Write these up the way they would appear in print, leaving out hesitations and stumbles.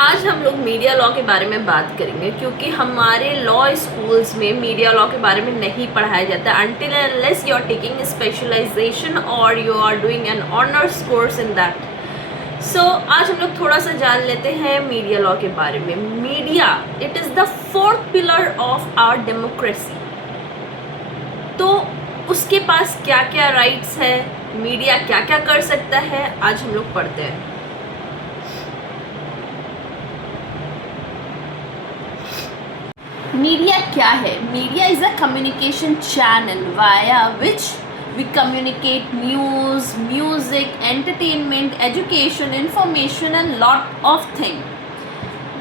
आज हम लोग मीडिया लॉ के बारे में बात करेंगे क्योंकि हमारे लॉ स्कूल्स में मीडिया लॉ के बारे में नहीं पढ़ाया जाता until unless you are taking a specialization or you are doing an honors course in that. So आज हम लोग थोड़ा सा जान लेते हैं मीडिया लॉ के बारे में. Media it is the fourth pillar of our democracy. तो उसके पास क्या क्या राइट्स है, मीडिया क्या क्या कर सकता है, आज हम लोग पढ़ते हैं. मीडिया क्या है? Media is a communication channel via which we communicate news, music, entertainment, education, information and lot of things.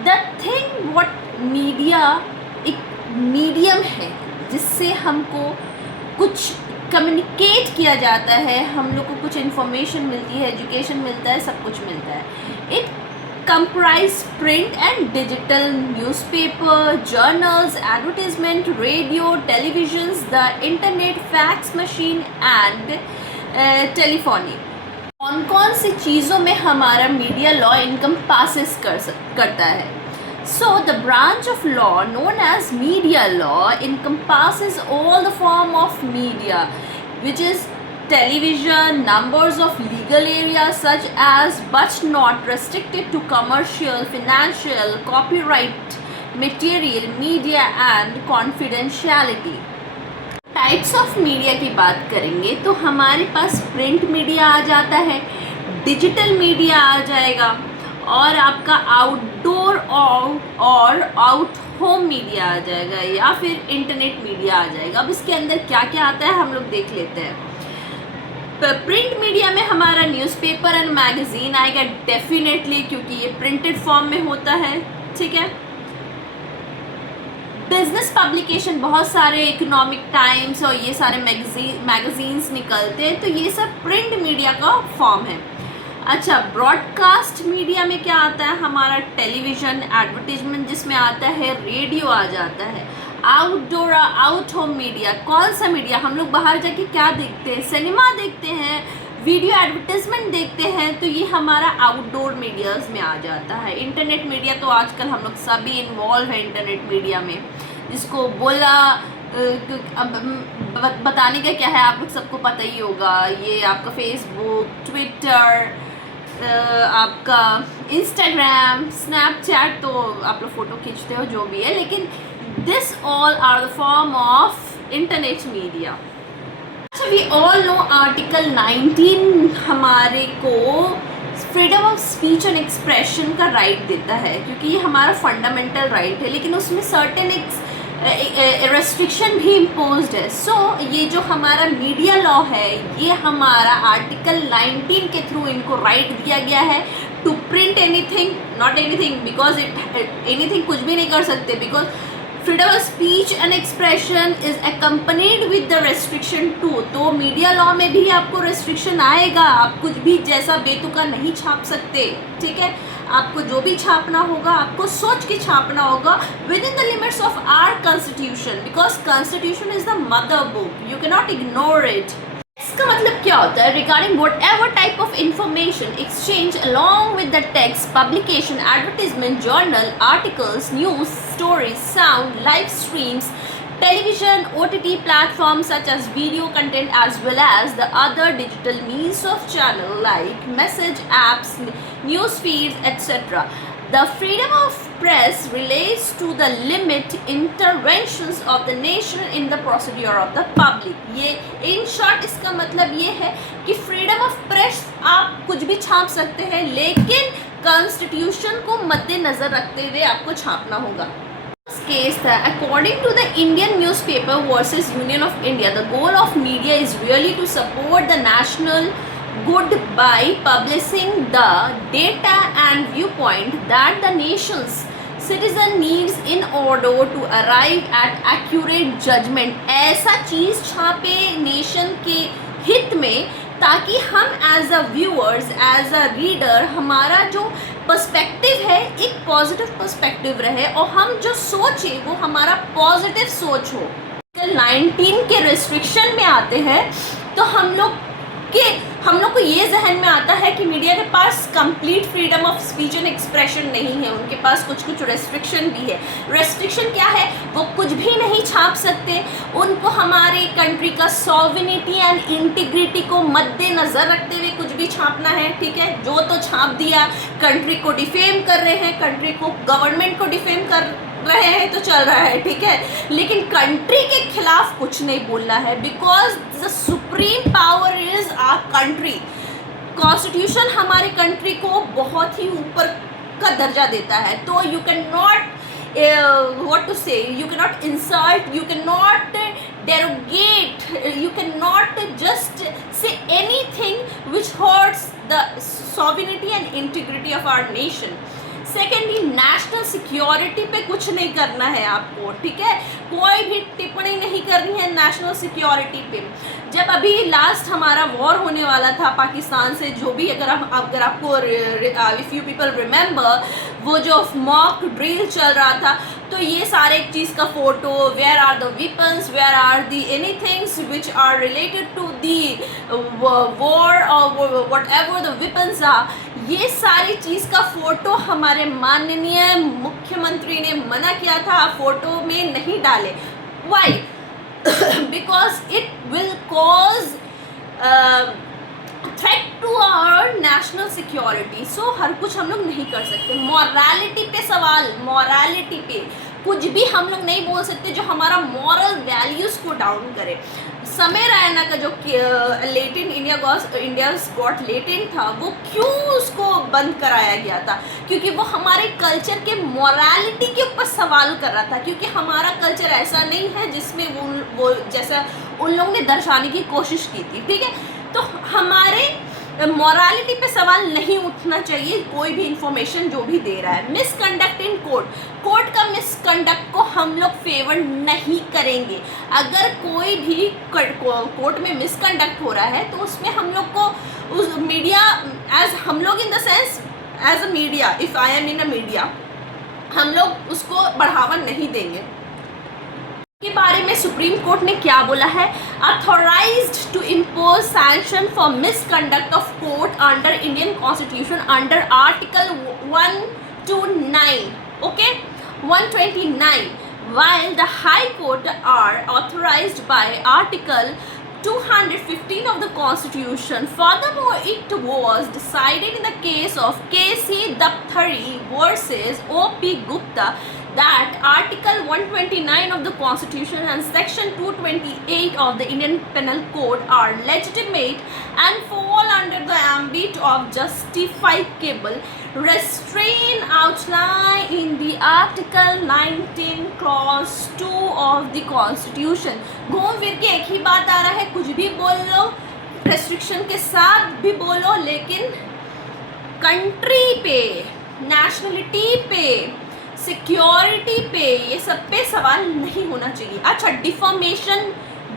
The thing what media एक मीडियम है जिससे हमको कुछ कम्युनिकेट किया जाता है, हम लोग को कुछ इन्फॉर्मेशन मिलती है, एजुकेशन मिलता है, सब कुछ मिलता है. It comprise print and digital newspaper, journals, advertisement, radio, televisions, the internet, fax machine and telephony. कौन सी चीज़ों में हमारा मीडिया लॉ इनकम पासिस करता है? So the branch of law known as media law encompasses all the form of media, which is television, numbers of legal areas such as but not restricted to commercial, financial, copyright, material, media and confidentiality. Types of media की बात करेंगे तो हमारे पास print media आ जाता है, digital media आ जाएगा और आपका आउटडोर और आउट होम मीडिया आ जाएगा या फिर इंटरनेट मीडिया आ जाएगा. अब इसके अंदर क्या क्या आता है हम लोग देख लेते हैं. प्रिंट मीडिया में हमारा न्यूज़पेपर एंड मैगज़ीन आएगा डेफिनेटली, क्योंकि ये प्रिंटेड फॉर्म में होता है. ठीक है. बिजनेस पब्लिकेशन बहुत सारे इकोनॉमिक टाइम्स और ये सारे मैगज़ीन्स निकलते हैं, तो ये सब प्रिंट मीडिया का फॉर्म है. अच्छा, ब्रॉडकास्ट मीडिया में क्या आता है? हमारा टेलीविज़न, एडवर्टीजमेंट जिसमें आता है, रेडियो आ जाता है. आउटडोर आउट होम मीडिया, कौन सा मीडिया? हम लोग बाहर जाके क्या देखते हैं? सिनेमा देखते हैं, वीडियो एडवर्टीजमेंट देखते हैं, तो ये हमारा आउटडोर मीडियाज़ में आ जाता है. इंटरनेट मीडिया तो आजकल हम लोग सभी इन्वॉल्व है इंटरनेट मीडिया में, जिसको बोला अब बताने का क्या है, आप लोग सबको पता ही होगा. ये आपका फेसबुक, ट्विटर, आपका इंस्टाग्राम, स्नैपचैट, तो आप लोग फ़ोटो खींचते हो जो भी है, लेकिन this all are the form of internet media. अच्छा, we all know Article 19 हमारे को freedom of speech and expression का राइट देता है, क्योंकि ये हमारा फंडामेंटल राइट है, लेकिन उसमें सर्टेन रेस्ट्रिक्शन भी इम्पोज्ड है. सो ये जो हमारा मीडिया लॉ है, ये हमारा आर्टिकल 19 के थ्रू इनको राइट दिया गया है to print anything, not anything, because anything कुछ भी नहीं कर सकते, because freedom of speech and expression is accompanied with the restriction too. तो मीडिया लॉ में भी आपको रेस्ट्रिक्शन आएगा, आप कुछ भी जैसा बेतुका नहीं छाप सकते. ठीक है. आपको जो भी छापना होगा आपको सोच के छापना होगा within the limits of our constitution, because constitution is the mother book, you can not ignore it. इसका मतलब क्या होता है? Regarding whatever type of information exchange along with the text, publication, advertisement, journal, articles, news, stories, sound, live streams, television, OTT platforms such as video content as well as the other digital means of channel like message apps, news feeds, etc. The freedom of press relates to the limit interventions of the nation in the procedure of the public. ये in short इसका मतलब ये है कि freedom of press आप कुछ भी छाप सकते हैं, लेकिन कॉन्स्टिट्यूशन को मद्देनजर रखते हुए आपको छापना होगा. Case that according to the Indian Newspaper versus Union of India, the goal of media is really to support the national good by publishing the data and viewpoint that the nation's citizen needs in order to arrive at accurate judgment. ऐसा चीज़ छापे nation के हित में, ताकि हम as a viewers, as a reader, हमारा जो perspective है एक पॉजिटिव पर्सपेक्टिव रहे और हम जो सोचे वो हमारा पॉजिटिव सोच हो. 19 के रेस्ट्रिक्शन में आते हैं तो हम लोग के हम लोग को ये जहन में आता है कि मीडिया के पास complete freedom of speech and expression नहीं है, उनके पास कुछ कुछ रेस्ट्रिक्शन भी है। रेस्ट्रिक्शन क्या है? वो कुछ भी नहीं छाप सकते, उनको हमारे कंट्री का सॉवरेनिटी एंड इंटीग्रिटी को मद्देनज़र रखते हुए कुछ भी छापना है, ठीक है। जो तो छाप दिया, कंट्री को डिफेम कर रहे हैं, कंट्री को, गवर्नमेंट को डिफेम कर रहे हैं तो चल रहा है, ठीक है, लेकिन कंट्री के खिलाफ कुछ नहीं बोलना है, because the supreme power is our country. Constitution हमारे कंट्री को बहुत ही ऊपर का दर्जा देता है, तो you can not what to say, you cannot insult, you cannot derogate, you cannot just say anything which hurts the sovereignty and integrity of our nation. Secondly, national security पे कुछ नहीं करना है आपको, ठीक है, कोई भी टिप्पणी नहीं करनी है नेशनल सिक्योरिटी पे। जब अभी लास्ट हमारा वॉर होने वाला था पाकिस्तान से, जो भी अगर आपको इफ़ यू पीपल रिमेंबर, वो जो मॉक ड्रिल चल रहा था, तो ये सारे एक चीज़ का photo, where are the weapons, where are the any things which are related to the war और whatever the weapons are, ये सारी चीज़ का फोटो हमारे माननीय मुख्यमंत्री ने मना किया था फोटो में नहीं डाले। Why? Because it will cause threat to our national security. So हर कुछ हम लोग नहीं कर सकते। मॉरलिटी पे सवाल, मॉरलिटी पे कुछ भी हम लोग नहीं बोल सकते जो हमारा मॉरल वैल्यूज़ को डाउन करे। समय रैना का जो लेटेंट इंडियाज़ गॉट लेटेंट था, वो क्यों उसको बंद कराया गया था? क्योंकि वो हमारे कल्चर के मॉरलिटी के ऊपर सवाल कर रहा था, क्योंकि हमारा कल्चर ऐसा नहीं है जिसमें वो जैसा उन लोगों ने दर्शाने की कोशिश की थी, ठीक है। तो हमारे मॉरलिटी पे सवाल नहीं उठना चाहिए कोई भी इंफॉर्मेशन जो भी दे रहा है। मिसकंडक्ट इन कोर्ट का मिसकंडक्ट को हम लोग फेवर नहीं करेंगे। अगर कोई भी कोर्ट में मिसकंडक्ट हो रहा है तो उसमें हम लोग को उस मीडिया एज हम लोग in the sense as a media, if I am in a media, हम लोग उसको बढ़ावा नहीं देंगे। के बारे में सुप्रीम कोर्ट ने क्या बोला है? Authorised to impose sanction for misconduct of court under Indian constitution under article 129, okay, 129, while the High Court are authorized by Article 215 of the Constitution. Furthermore, it was decided in the case of K.C. Dapthari versus O.P. Gupta that Article 129 of the Constitution and Section 228 of the Indian Penal Code are legitimate and fall under the ambit of justificable restraint outlined in the Article 19 Clause 2 of the Constitution. घूम फिर के एक ही बात आ रहा है, कुछ भी बोल लो, रेस्ट्रिक्शन के साथ भी बोलो, लेकिन कंट्री पे, नेशनलिटी पे, सिक्योरिटी पे, ये सब पे सवाल नहीं होना चाहिए। अच्छा,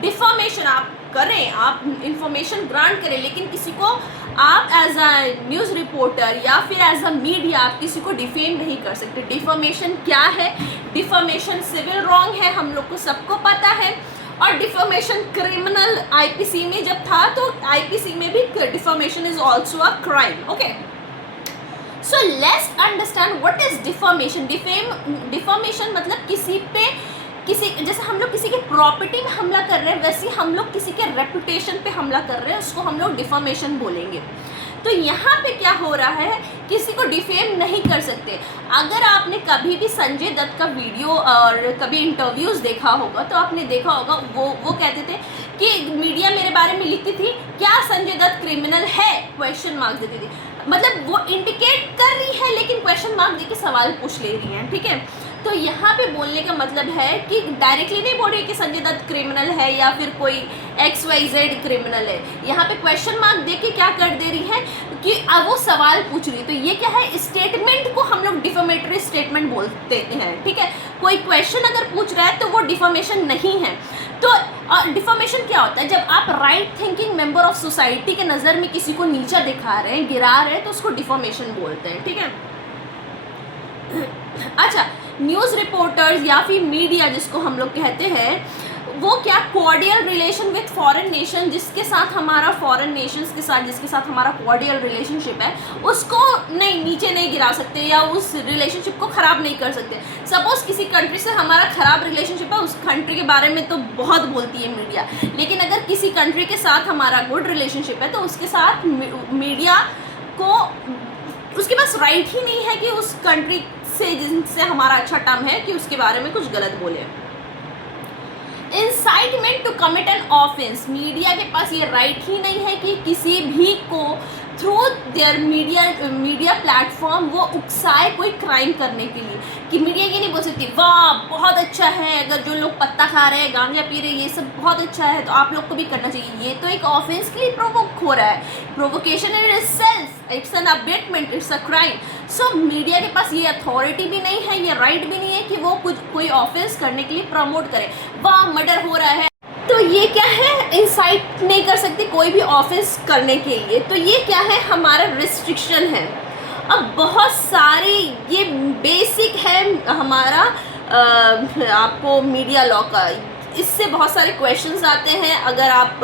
डिफॉर्मेशन आप करें, आप इंफॉर्मेशन ग्रांट करें, लेकिन किसी को आप एज अ न्यूज़ रिपोर्टर या फिर एज अ मीडिया आप किसी को डिफेम नहीं कर सकते। डिफॉर्मेशन क्या है? डिफॉर्मेशन सिविल रॉन्ग है, हम लोग को सबको पता है, और डिफॉर्मेशन क्रिमिनल आईपीसी में जब था तो आईपीसी में भी deformation is also a crime, okay. So let's understand what is deformation. Deformation मतलब किसी जैसे हम लोग किसी के प्रॉपर्टी में हमला कर रहे हैं, वैसे हम लोग किसी के रेपुटेशन पे हमला कर रहे हैं, उसको हम लोग डिफॉर्मेशन बोलेंगे। तो यहाँ पे क्या हो रहा है, किसी को डिफेम नहीं कर सकते। अगर आपने कभी भी संजय दत्त का वीडियो और कभी इंटरव्यूज़ देखा होगा तो आपने देखा होगा वो कहते थे कि मीडिया मेरे बारे में लिखती थी, क्या संजय दत्त क्रिमिनल है, क्वेश्चन मार्क देती थी। मतलब वो इंडिकेट कर रही है लेकिन क्वेश्चन मार्क दे के सवाल पूछ ले रही हैं, ठीक है। तो यहाँ पे बोलने का मतलब है कि डायरेक्टली नहीं बोल रही कि संजय दत्त क्रिमिनल है या फिर कोई XYZ क्रिमिनल है। यहाँ पे क्वेश्चन मार्क दे के क्या कर दे रही है कि अब वो सवाल पूछ रही है। तो ये क्या है, स्टेटमेंट को हम लोग डिफॉर्मेटरी स्टेटमेंट बोलते हैं, ठीक है। कोई क्वेश्चन अगर पूछ रहा है तो वो डिफॉर्मेशन नहीं है। तो डिफॉर्मेशन क्या होता है? जब आप right thinking member of society के नज़र में किसी को नीचा दिखा रहे हैं, गिरा रहे हैं, तो उसको डिफॉर्मेशन बोलते हैं, ठीक है। अच्छा, न्यूज़ रिपोर्टर्स या फिर मीडिया जिसको हम लोग कहते हैं, वो क्या, cordial relation with foreign nation, जिसके साथ हमारा फॉरेन नेशंस के साथ जिसके साथ हमारा कॉर्डियल रिलेशनशिप है, उसको नहीं नीचे नहीं गिरा सकते या उस रिलेशनशिप को ख़राब नहीं कर सकते। सपोज़ किसी कंट्री से हमारा ख़राब रिलेशनशिप है, उस कंट्री के बारे में तो बहुत बोलती है मीडिया, लेकिन अगर किसी कंट्री के साथ हमारा गुड रिलेशनशिप है तो उसके साथ मीडिया को, उसके पास राइट ही नहीं है कि उस कंट्री से जिनसे हमारा अच्छा टर्म है कि उसके बारे में कुछ गलत बोले। Incitement to commit an offence, media के पास ये राइट ही नहीं है कि किसी भी को थ्रू देयर मीडिया प्लेटफॉर्म वो उकसाए कोई क्राइम करने के लिए, कि मीडिया ये नहीं बोल सकती वाह बहुत अच्छा है, अगर जो लोग पत्ता खा रहे हैं, गांजा पी रहे हैं, ये सब बहुत अच्छा है तो आप लोग को भी करना चाहिए। ये तो एक ऑफेंस के लिए प्रोवोक हो रहा है, provocation in itself, it's an abetment, it's a crime. So media के पास ये अथॉरिटी भी नहीं है, ये राइट भी नहीं है कि वो कुछ कोई ऑफेंस करने के लिए प्रमोट करे, वाह मर्डर हो रहा है तो ये क्या है, इंसाइट नहीं कर सकते कोई भी ऑफेंस करने के लिए, तो ये क्या है, हमारा रिस्ट्रिक्शन है। अब बहुत सारे ये बेसिक है हमारा आपको मीडिया लॉ का, इससे बहुत सारे क्वेश्चंस आते हैं। अगर आप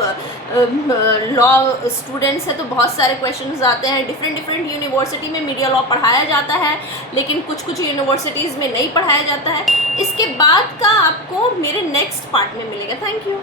लॉ स्टूडेंट्स हैं तो बहुत सारे क्वेश्चंस आते हैं। डिफरेंट यूनिवर्सिटी में मीडिया लॉ पढ़ाया जाता है, लेकिन कुछ यूनिवर्सिटीज़ में नहीं पढ़ाया जाता है। इसके बाद का आपको मेरे नेक्स्ट पार्ट में मिलेगा। Thank you.